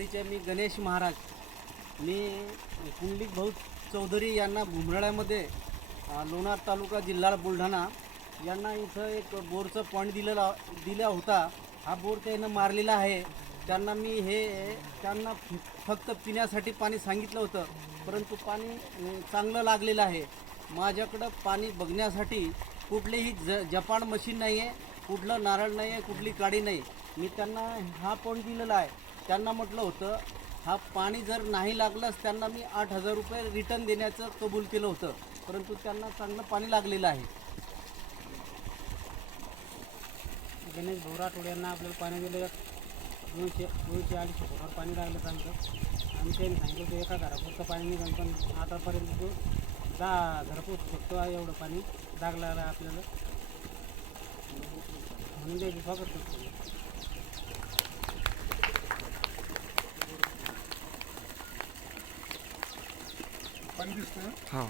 परिचय. मी गणेश महाराज. मी कुंडलिक भाऊ चौधरी यांना घुमराळ्यामध्ये लोणार तालुका जिल्हा बुलढाणा यांना इथं एक बोरचं पॉईंट दिला होता. हा बोर त्यानं मारलेला आहे. त्यांना मी त्यांना फक्त पिण्यासाठी पाणी सांगितलं होतं, परंतु पाणी चांगलं लागलेलं आहे. माझ्याकडं पाणी बघण्यासाठी कुठलीही जपान मशीन नाही आहे, कुठलं नारळ नाही आहे, कुठली काडी नाही. मी त्यांना हा पॉईंट दिलेला आहे. त्यांना म्हटलं होतं हा पाणी जर नाही लागलंच त्यांना मी 8,000 रुपये रिटर्न देण्याचं कबूल केलं होतं, परंतु त्यांना चांगलं पाणी लागलेलं आहे. गणेश भाऊ राठोड यांना आपल्याला पाणी दिलं 200-250 फुटावर पाणी लागलं चांगलं. आणि त्यांनी सांगितलं की एका घरापुरतं पाणी निघालं, पण आतापर्यंत 10 घरं पोचू शकतो एवढं पाणी लागलं आहे आपल्याला. म्हणून द्यायची स्वागत करतो. पाणी दिसतं. हां